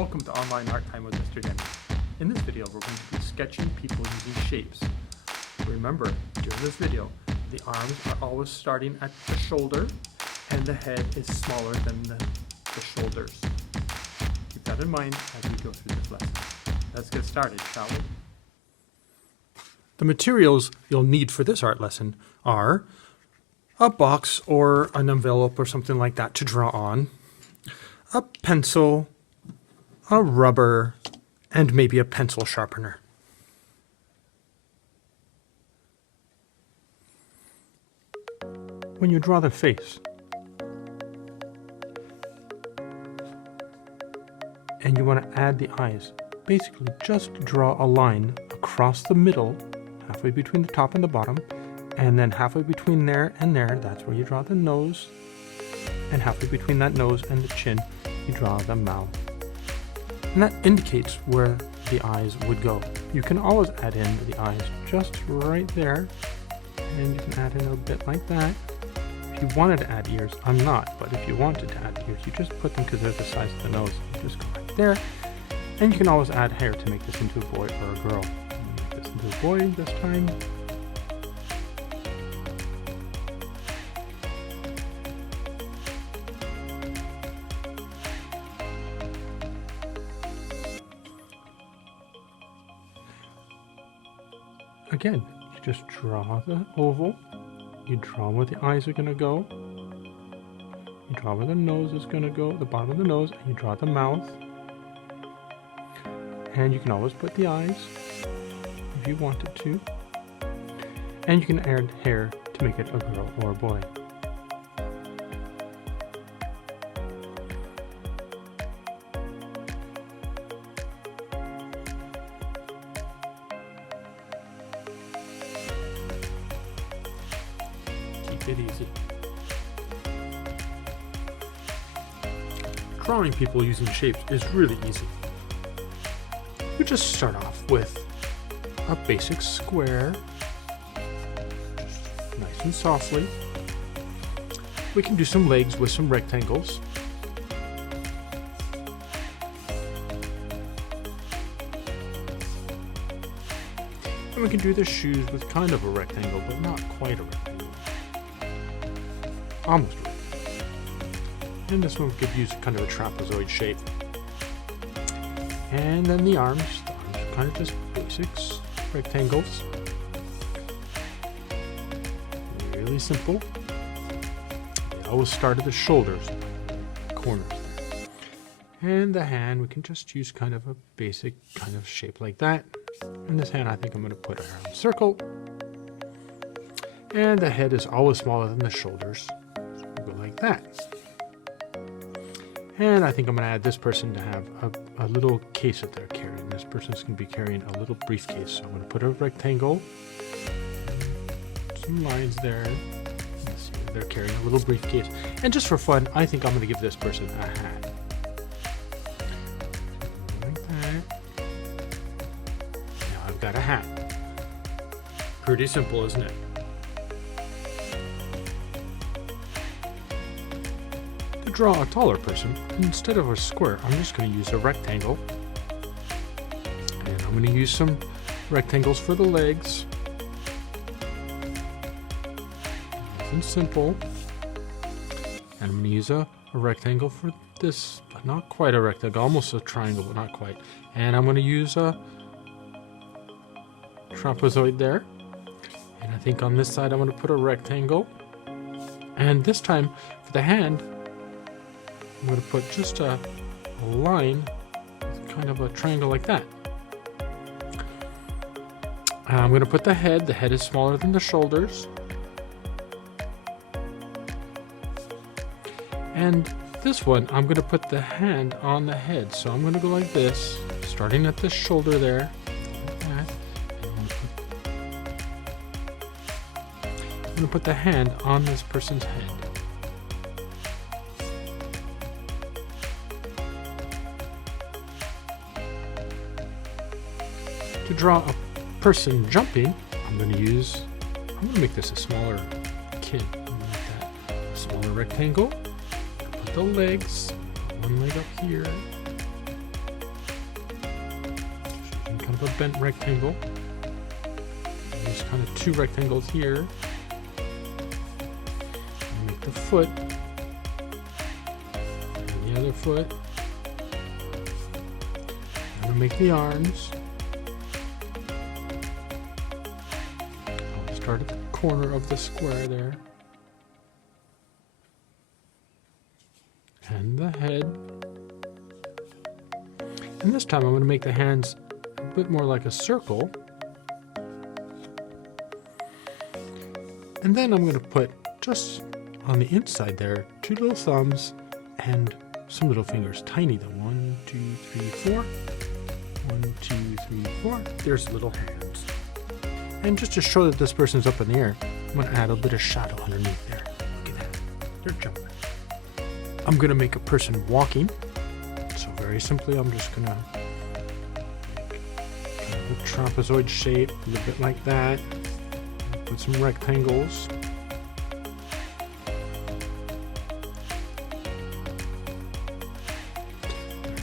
Welcome to Online Art Time with Mr. Denny. In this video, we're going to be sketching people using shapes. Remember, during this video, the arms are always starting at the shoulder and the head is smaller than the shoulders. Keep that in mind as we go through this lesson. Let's get started, shall we? The materials you'll need for this art lesson are a box or an envelope or something like that to draw on, a pencil, a rubber, and maybe a pencil sharpener. When you draw the face, and you want to add the eyes, basically just draw a line across the middle, halfway between the top and the bottom, and then halfway between there and there, that's where you draw the nose, and halfway between that nose and the chin, you draw the mouth. And that indicates where the eyes would go. You can always add in the eyes just right there, and you can add in a bit like that. If you wanted to add ears, I'm not, but if you wanted to add ears, you just put them because they're the size of the nose. You just go right there, and you can always add hair to make this into a boy or a girl. Make this into a boy this time. Again, you just draw the oval, you draw where the eyes are going to go, you draw where the nose is going to go, the bottom of the nose, and you draw the mouth. And you can always put the eyes if you wanted to. And you can add hair to make it a girl or a boy. It easy. Drawing people using shapes is really easy. We just start off with a basic square, nice and softly. We can do some legs with some rectangles. And we can do the shoes with kind of a rectangle, but not quite a rectangle. Almost right. And this one we could use kind of a trapezoid shape. And then the arms are kind of just basics, rectangles. Really simple. They always start at the shoulders, corners there. And the hand, we can just use kind of a basic kind of shape like that. And this hand, I think I'm going to put around a circle. And the head is always smaller than the shoulders. Go like that. And I think I'm going to add this person to have a little case that they're carrying. This person's going to be carrying a little briefcase. So I'm going to put a rectangle, some lines there. Let's see, they're carrying a little briefcase. And just for fun, I think I'm going to give this person a hat. Like that. Now I've got a hat. Pretty simple, isn't it? Draw a taller person, instead of a square, I'm just going to use a rectangle. And I'm going to use some rectangles for the legs. Nice and simple. And I'm going to use a rectangle for this, but not quite a rectangle, almost a triangle, but not quite. And I'm going to use a trapezoid there. And I think on this side I'm going to put a rectangle. And this time for the hand, I'm going to put just a line, kind of a triangle like that. I'm going to put the head. The head is smaller than the shoulders. And this one, I'm going to put the hand on the head. So I'm going to go like this, starting at the shoulder there. Like that. I'm going to put the hand on this person's head. To draw a person jumping, I'm going to make this a smaller kid. I'm going to make that a smaller rectangle. Put the legs, one leg up here, of a bent rectangle. There's kind of two rectangles here. Make the foot. And the other foot. I'm going to make the arms. I'll start at the corner of the square there. And the head. And this time I'm going to make the hands a bit more like a circle. And then I'm going to put just on the inside there 2 little thumbs and some little fingers. Tiny though. 1, 2, 3, 4. 1, 2, 3, 4. There's little hands. And just to show that this person's up in the air, I'm going to add a bit of shadow underneath there. Look at that. They're jumping. I'm going to make a person walking. So very simply, I'm just going to make kind of a trapezoid shape, a little bit like that. Put some rectangles.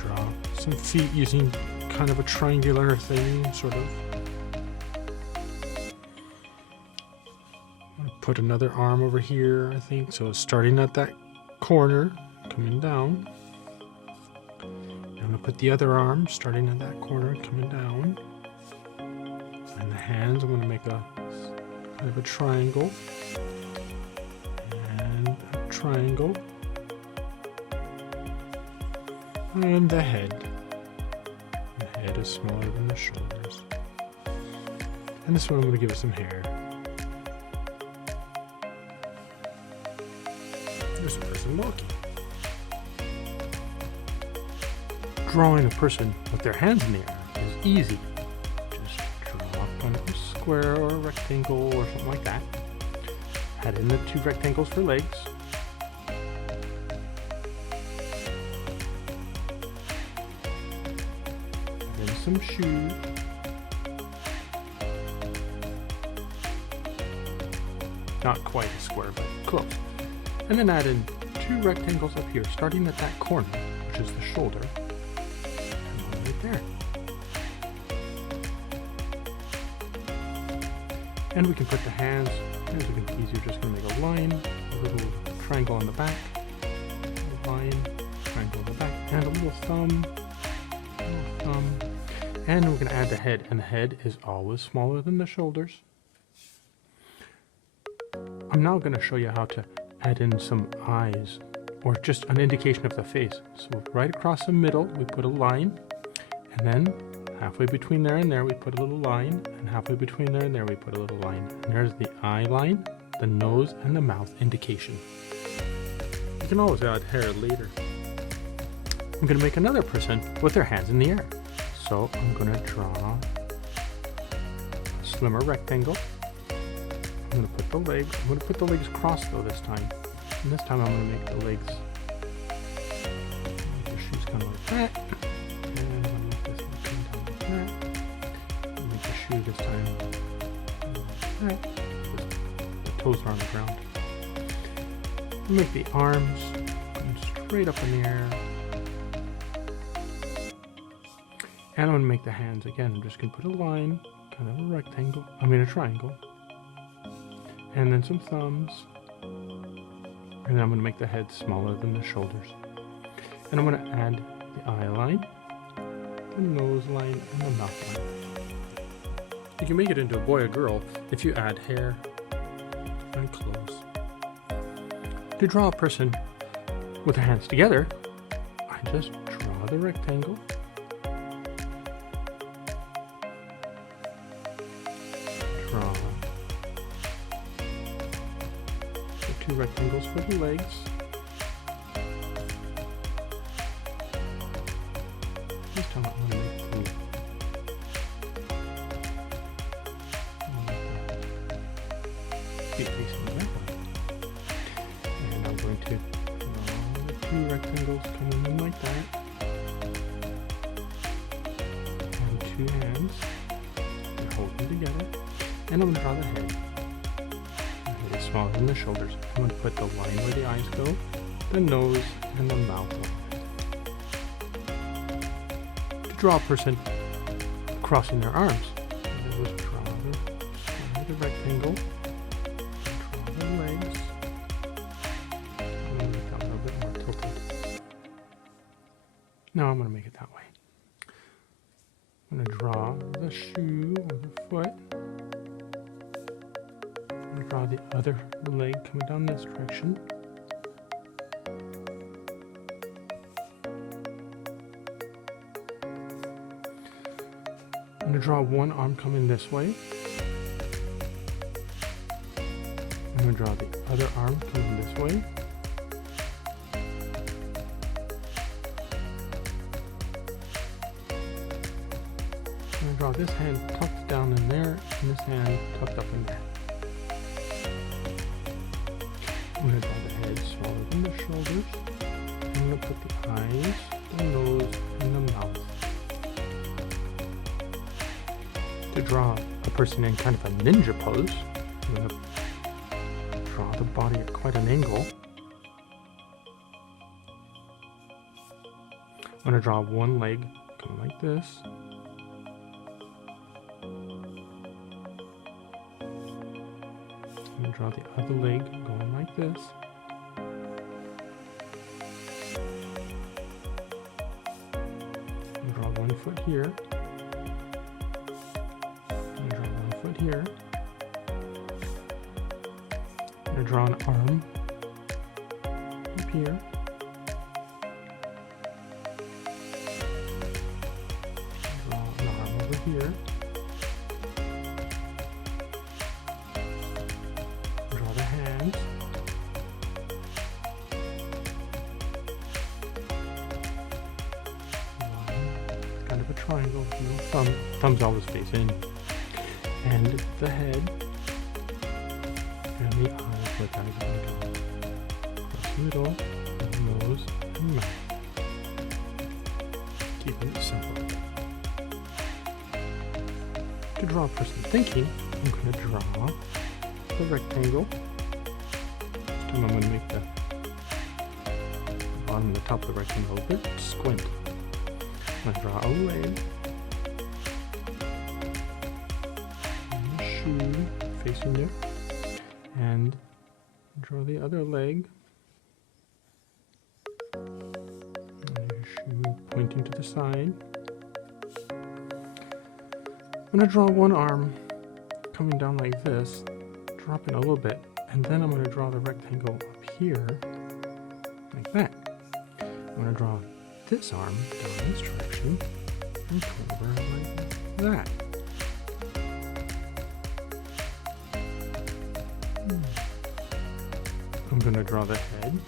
Draw some feet using kind of a triangular thing, sort of. I'm going to put another arm over here, I think. So starting at that corner, coming down. I'm going to put the other arm starting at that corner, coming down. And the hands, I'm going to make a kind of a triangle. And a triangle. And the head. The head is smaller than the shoulders. And this one I'm going to give it some hair. There's a person walking. Drawing a person with their hands in the air is easy. Just draw kind of a square or a rectangle or something like that. Add in the 2 rectangles for legs. Add in some shoes. Not quite a square, but close. And then add in 2 rectangles up here, starting at that corner, which is the shoulder. Right there. And we can put the hands, as we can see, you're just going to make a line, a little triangle on the back, a line, triangle on the back, and a little thumb, and we're going to add the head, and the head is always smaller than the shoulders. I'm now going to show you how to add in some eyes, or just an indication of the face. So right across the middle, we put a line, and then halfway between there and there, we put a little line, and halfway between there and there, we put a little line. And there's the eye line, the nose, and the mouth indication. You can always add hair later. I'm going to make another person with their hands in the air. So I'm going to draw a slimmer rectangle. I'm going to put the legs. I'm going to put the legs crossed though this time. And this time I'm going to make the legs. Make the shoes kind of like that. And I'll make this one come down like that. And make the shoe this time like that. The toes are on the ground. I'll make the arms going straight up in the air. And I'm going to make the hands again. I'm just going to put a line, kind of a rectangle. I mean a triangle. And then some thumbs. And then I'm going to make the head smaller than the shoulders. And I'm going to add the eye line, the nose line, and the mouth line. You can make it into a boy or girl if you add hair and clothes. To draw a person with their hands together, I just draw the rectangle. Draw 2 rectangles for the legs. This time I'm going to make 3. Feet facing that way. And I'm going to draw the 2 rectangles coming in like that. And 2 hands. And hold them together. And I'm going to draw the head. It's smaller than the shoulders. I'm going to put the line where the eyes go, the nose, and the mouth. To draw a person crossing their arms. And just draw the rectangle, draw the legs. I'm going to make that a little bit more tilted. Now I'm going to make it that way. I'm going to draw the shoe or the foot. I'm going to draw the other leg coming down this direction. I'm going to draw one arm coming this way. I'm going to draw the other arm coming this way. I'm going to draw this hand tucked down in there and this hand tucked up in there. I'm going to draw the head smaller than the shoulders. I'm going to put the eyes, the nose, and the mouth. To draw a person in kind of a ninja pose, I'm going to draw the body at quite an angle. I'm going to draw one leg going like this. I'm going to draw the other leg going like this. I'm going to draw one foot here. I'm going to draw one foot here. I'm going to draw an arm up here. Draw an arm over here. Draw the hands. Kind of a triangle, you know, thumbs always face in. And the head. And the eyes look out again. Across the middle, and the nose, and mouth. Keeping it simple. To draw a person thinking, I'm going to draw the rectangle. This time I'm going to make the bottom and the top of the rectangle a bit squint. I'm going to draw a leg. And the shoe facing you. And draw the other leg. And your shoe pointing to the side. I'm going to draw one arm coming down like this, dropping a little bit, and then I'm going to draw the rectangle up here, like that. I'm going to draw this arm down this direction, and come over like that. I'm going to draw the head,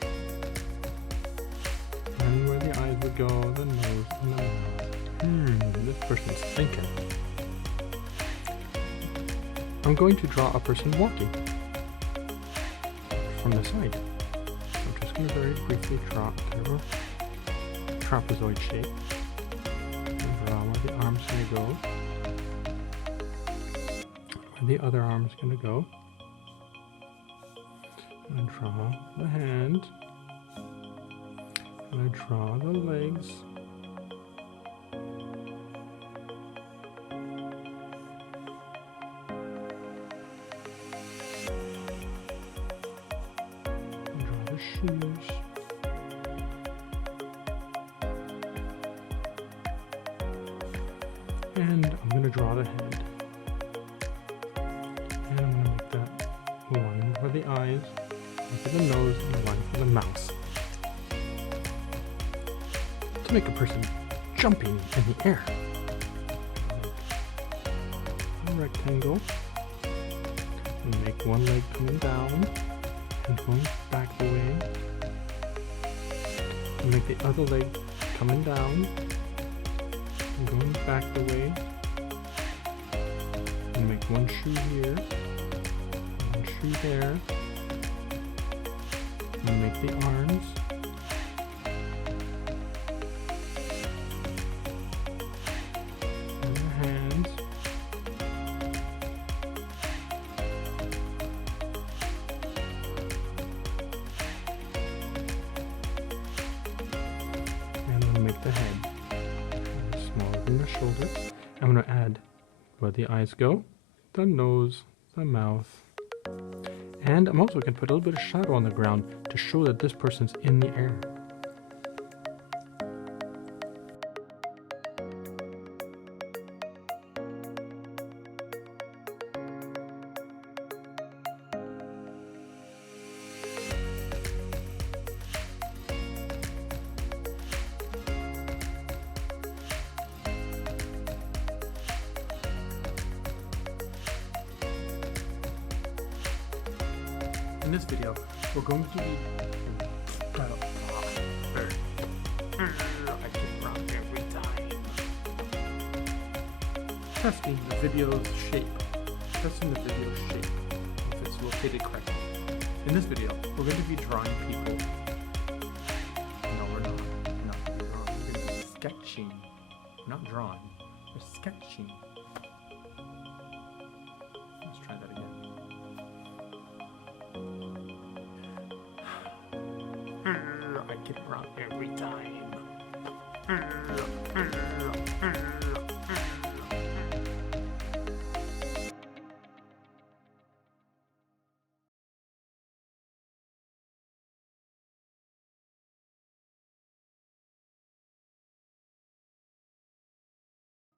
and where the eyes would go, the nose, and the mouth. This person's thinking. I'm going to draw a person walking from the side. I'm just going to very briefly draw kind of a trapezoid shape. And draw where the arm's going to go, where the other arm's going to go. And draw the hand. And I draw the legs. Shoes. And I'm going to draw the head. And I'm going to make that line for the eyes, one for the nose, and a line for the mouth. To make a person jumping in the air. A rectangle. And make one leg coming down. And going back the way, and make the other leg coming down, and going back the way, and make one shoe here, one shoe there, and make the arms, and the hands, make the head smaller than the shoulders, I'm going to add where the eyes go, the nose, the mouth, and I'm also going to put a little bit of shadow on the ground to show that this person's in the air. In this video, we're going to be testing the video's shape. Testing the video's shape, if it's located correctly. In this video, we're going to be drawing people. No, we're not. We're going to be sketching. We're not drawing. We're sketching. Let's try that again. I get it wrong every time.